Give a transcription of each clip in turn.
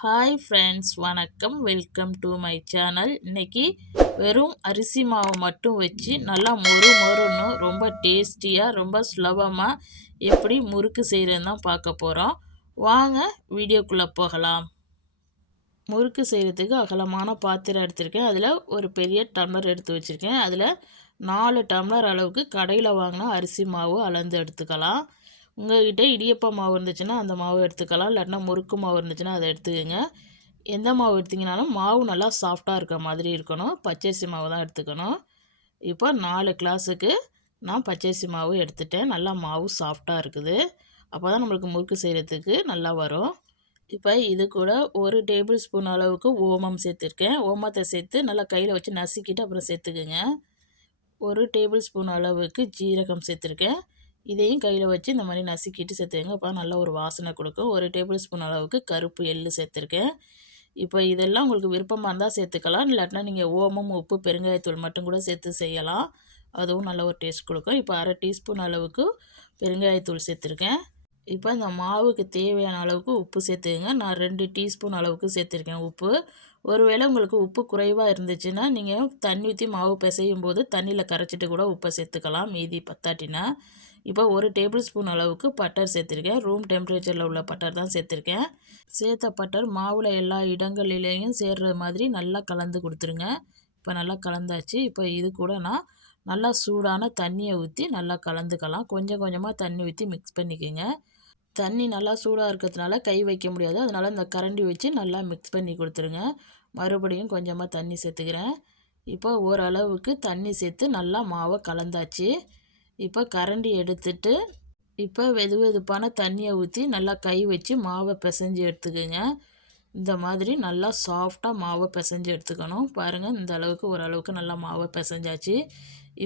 Hi friends வணக்கம். Welcome to my channel இன்றைக்கி வெறும் அரிசி மாவு மட்டும் வச்சு நல்லா மொறு மொறுன்னு ரொம்ப டேஸ்டியாக ரொம்ப சுலபமாக எப்படி முறுக்கு செய்கிறதுன்னு தான் பார்க்க போகிறோம் வாங்க வீடியோக்குள்ளே போகலாம். முறுக்கு செய்கிறதுக்கு அகலமான பாத்திரம் எடுத்திருக்கேன். அதில் ஒரு பெரிய டம்ளர் எடுத்து வச்சுருக்கேன். அதில் நாலு டம்ளர் அளவுக்கு கடையில் வாங்கினா அரிசி மாவு அளந்து எடுத்துக்கலாம். உங்கள்கிட்ட இடியப்ப மாவு இருந்துச்சுன்னா அந்த மாவு எடுத்துக்கலாம். இல்லாட்டினா முறுக்கு மாவு இருந்துச்சுன்னா அதை எடுத்துக்கோங்க. எந்த மாவு எடுத்திங்கனாலும் மாவு நல்லா சாஃப்டாக இருக்க மாதிரி இருக்கணும். பச்சரிசி மாவு தான் எடுத்துக்கணும். இப்போ நாலு கிளாஸுக்கு நான் பச்சரிசி மாவு எடுத்துட்டேன். நல்லா மாவு சாஃப்டாக இருக்குது. அப்போ தான் நம்மளுக்கு முறுக்கு செய்கிறதுக்கு நல்லா வரும். இப்போ இது கூட ஒரு டேபிள் ஸ்பூன் அளவுக்கு ஓமம் சேர்த்துருக்கேன். ஓமத்தை சேர்த்து நல்லா கையில் வச்சு நசுக்கிட்டு அப்புறம் சேர்த்துக்குங்க. ஒரு டேபிள் ஸ்பூன் அளவுக்கு ஜீரகம் சேர்த்துருக்கேன். இதையும் கையில் வச்சு இந்த மாதிரி நசுக்கிட்டு சேர்த்துங்க அப்போ நல்லா ஒரு வாசனை கொடுக்கும். ஒரு டேபிள் ஸ்பூன் அளவுக்கு கருப்பு எள்ளு சேர்த்துருக்கேன். இப்போ இதெல்லாம் உங்களுக்கு விருப்பமாக இருந்தால் சேர்த்துக்கலாம். இல்லாட்டினா நீங்கள் ஓமம் உப்பு பெருங்காயத்தூள் மட்டும் கூட சேர்த்து செய்யலாம். அதுவும் நல்ல ஒரு டேஸ்ட் கொடுக்கும். இப்போ அரை டீஸ்பூன் அளவுக்கு பெருங்காயத்தூள் சேர்த்துருக்கேன். இப்போ இந்த மாவுக்கு தேவையான அளவுக்கு உப்பு சேர்த்துக்கங்க. நான் ரெண்டு டீஸ்பூன் அளவுக்கு சேர்த்துருக்கேன் உப்பு. ஒருவேளை உங்களுக்கு உப்பு குறைவாக இருந்துச்சுன்னா நீங்கள் தண்ணி ஊற்றி மாவு பிசையும் போது தண்ணியில் கரைச்சிட்டு கூட உப்பை சேர்த்துக்கலாம். மீதி பத்தாட்டினா. இப்போ ஒரு டேபிள் ஸ்பூன் அளவுக்கு பட்டர் சேர்த்துருக்கேன். ரூம் டெம்பரேச்சரில் உள்ள பட்டர் தான் சேர்த்துருக்கேன். சேர்த்த பட்டர் மாவில் எல்லா இடங்களிலேயும் சேர்கிற மாதிரி நல்லா கலந்து கொடுத்துருங்க. இப்போ நல்லா கலந்தாச்சு. இப்போ இது கூட நான் நல்லா சூடான தண்ணியை ஊற்றி நல்லா கலந்துக்கலாம். கொஞ்சம் கொஞ்சமாக தண்ணி ஊற்றி மிக்ஸ் பண்ணிக்கோங்க. தண்ணி நல்லா சூடாக இருக்கிறதுனால கை வைக்க முடியாது. அதனால் இந்த கரண்டி வச்சு நல்லா மிக்ஸ் பண்ணி கொடுத்துருங்க. மறுபடியும் கொஞ்சமாக தண்ணி சேர்த்துக்கிறேன். இப்போ ஓரளவுக்கு தண்ணி சேர்த்து நல்லா மாவை கலந்தாச்சு. இப்போ கரண்டி எடுத்துட்டு இப்போ வெது வெதுப்பான தண்ணியை ஊற்றி நல்லா கை வச்சு மாவை பிசைஞ்சு எடுத்துக்கோங்க. இந்த மாதிரி நல்லா சாஃப்டாக மாவை பிசைஞ்சு எடுத்துக்கணும். பாருங்கள் இந்த அளவுக்கு ஓரளவுக்கு நல்லா மாவை பிசைஞ்சாச்சு.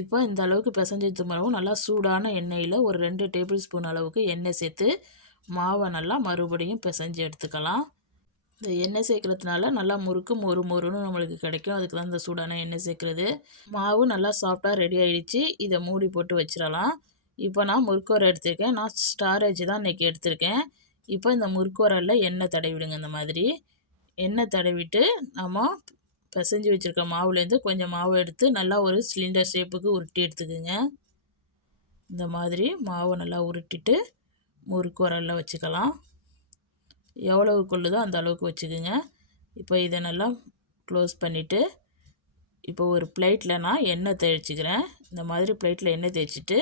இப்போ இந்த அளவுக்கு பிசைஞ்சதுக்கு பிறகு நல்லா சூடான எண்ணெயில் ஒரு ரெண்டு டேபிள் ஸ்பூன் அளவுக்கு எண்ணெய் சேர்த்து மாவை நல்லா மறுபடியும் பிசைஞ்சு எடுத்துக்கலாம். இந்த எண்ணெய் சேர்க்குறதுனால நல்லா முறுக்கு மொறு மொறுன்னு நம்மளுக்கு கிடைக்கும். அதுக்கு தான் இந்த சூடான எண்ணெய் சேர்க்குறது. மாவு நல்லா சாஃப்டாக ரெடி ஆகிடுச்சு இதை மூடி போட்டு வச்சிடலாம். இப்போ நான் முறுக்கோரை எடுத்திருக்கேன். நான் ஸ்டாரேஜ் தான் இன்றைக்கி எடுத்திருக்கேன். இப்போ இந்த முறுக்கோரில் எண்ணெய் தடவிடுங்க. இந்த மாதிரி எண்ணெய் தடவிட்டு நம்ம பிசைஞ்சு வச்சுருக்க மாவுலேருந்து கொஞ்சம் மாவு எடுத்து நல்லா ஒரு சிலிண்டர் ஷேப்புக்கு உருட்டி எடுத்துக்கோங்க. இந்த மாதிரி மாவை நல்லா உருட்டிட்டு முறுக்கு வச்சுக்கலாம். எவ்வளவு கொள்ளுதோ அந்த அளவுக்கு வச்சுக்கோங்க. இப்போ இதை நல்லா க்ளோஸ் பண்ணிவிட்டு இப்போ ஒரு பிளேட்டில் நான் எண்ணெய் தேய்ச்சிக்கிறேன். இந்த மாதிரி பிளேட்டில் எண்ணெய் தேய்ச்சிட்டு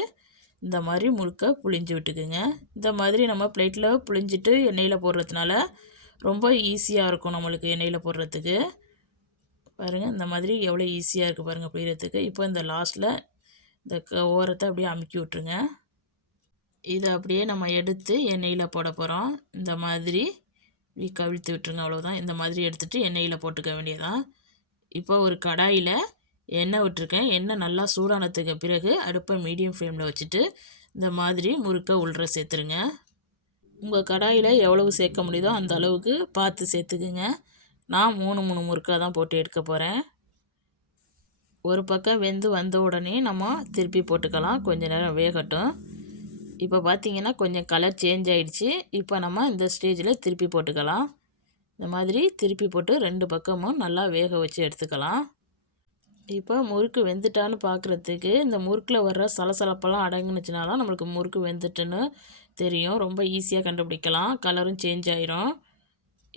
இந்த மாதிரி முழுக்க புளிஞ்சு விட்டுக்குங்க. இந்த மாதிரி நம்ம பிளேட்டில் புளிஞ்சிட்டு எண்ணெயில் போடுறதுனால ரொம்ப ஈஸியாக இருக்கும் நம்மளுக்கு எண்ணெயில் போடுறதுக்கு. பாருங்கள் இந்த மாதிரி எவ்வளோ ஈஸியாக இருக்குது பாருங்கள் புளியறதுக்கு இப்போ இந்த லாஸ்ட்டில் இந்த ஓரத்தை அப்படியே அமுக்கி விட்ருங்க இதை அப்படியே நம்ம எடுத்து எண்ணெயில் போட போகிறோம் இந்த மாதிரி கவிழ்த்து விட்டுருங்க அவ்வளோதான் இந்த மாதிரி எடுத்துகிட்டு எண்ணெயில் போட்டுக்க வேண்டியதான் இப்போ ஒரு கடாயில் எண்ணெய் விட்டுருக்கேன். எண்ணெய் நல்லா சூடானதுக்கு பிறகு அடுப்பை மீடியம் ஃப்ளேமில் வச்சுட்டு இந்த மாதிரி முறுக்க உள்ற சேர்த்துருங்க. உங்கள் கடாயில் எவ்வளவு சேர்க்க முடியுதோ அந்த அளவுக்கு பார்த்து சேர்த்துக்குங்க. நான் மூணு மூணு முறுக்காக தான் போட்டு எடுக்க போகிறேன் ஒரு பக்கம் வெந்து வந்த உடனே நம்ம திருப்பி போட்டுக்கலாம். கொஞ்சம் நேரம் வேகட்டும். இப்போ பார்த்தீங்கன்னா கொஞ்சம் கலர் சேஞ்ச் ஆகிடுச்சு இப்போ நம்ம இந்த ஸ்டேஜில் திருப்பி போட்டுக்கலாம். இந்த மாதிரி திருப்பி போட்டு ரெண்டு பக்கமும் நல்லா வேக வச்சு எடுத்துக்கலாம். இப்போ முறுக்கு வெந்துட்டான்னு பார்க்குறதுக்கு இந்த முறுக்கில் வர்ற சலசலப்பெல்லாம் அடங்குனுச்சுனாலாம் நம்மளுக்கு முறுக்கு வெந்துட்டுன்னு தெரியும். ரொம்ப ஈஸியாக கண்டுபிடிக்கலாம். கலரும் சேஞ்ச் ஆயிரும்.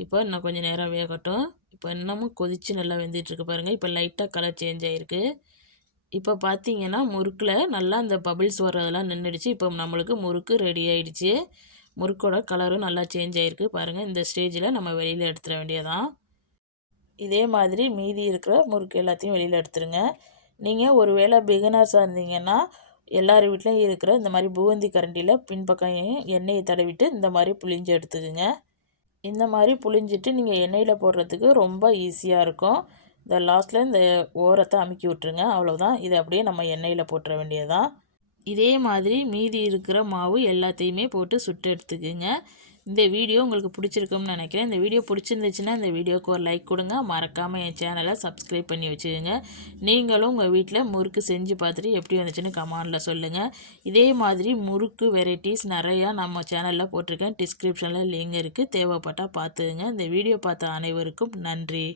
இப்போ இன்னும் கொஞ்சம் நேரம் வேகட்டும். இப்போ இன்னமும் கொதித்து நல்லா வெந்துட்டுருக்கு பாருங்கள் இப்போ லைட்டாக கலர் சேஞ்ச் ஆகிருக்கு இப்போ பார்த்தீங்கன்னா முறுக்கில் நல்லா அந்த பபிள்ஸ் வர்றதெல்லாம் நின்றுடுச்சு இப்போ நம்மளுக்கு முறுக்கு ரெடி ஆகிடுச்சு முறுக்கோட கலரும் நல்லா சேஞ்ச் ஆகிருக்கு பாருங்கள் இந்த ஸ்டேஜில் நம்ம வெளியில் எடுத்துட வேண்டியதான் இதே மாதிரி மீதி இருக்கிற முறுக்கு எல்லாத்தையும் வெளியில் எடுத்துருங்க. நீங்கள் ஒரு வேளை பிகினர்ஸாக இருந்தீங்கன்னா எல்லார் வீட்லேயும் இருக்கிற இந்த மாதிரி பூந்தி கரண்டியில் பின்பக்கம் எண்ணெயை தடவிட்டு இந்த மாதிரி புளிஞ்சு எடுத்துக்குங்க. இந்த மாதிரி புளிஞ்சிட்டு நீங்கள் எண்ணெயில் போடுறதுக்கு ரொம்ப ஈஸியாக இருக்கும். இந்த லாஸ்ட்டில் இந்த ஓரத்தை அமுக்கி விட்ருங்க அவ்வளோதான் இதை அப்படியே நம்ம எண்ணெயில் போட்டுற வேண்டியதான் இதே மாதிரி மீதி இருக்கிற மாவு எல்லாத்தையுமே போட்டு சுட்டு எடுத்துக்குங்க. இந்த வீடியோ உங்களுக்கு பிடிச்சிருக்கும்னு நினைக்கிறேன். இந்த வீடியோ பிடிச்சிருந்துச்சுன்னா இந்த வீடியோக்கு ஒரு லைக் கொடுங்க. மறக்காமல் என் சேனலை சப்ஸ்கிரைப் பண்ணி வச்சுக்கோங்க. நீங்களும் உங்கள் வீட்டில் முறுக்கு செஞ்சு பார்த்துட்டு எப்படி வந்துச்சுன்னு கமெண்டில் சொல்லுங்கள் இதே மாதிரி முறுக்கு வெரைட்டிஸ் நிறையா நம்ம சேனலில் போட்டிருக்கேன். டிஸ்கிரிப்ஷனில் லிங்க் இருக்குது தேவைப்பட்டால் பார்த்துங்க இந்த வீடியோ பார்த்த அனைவருக்கும் நன்றி.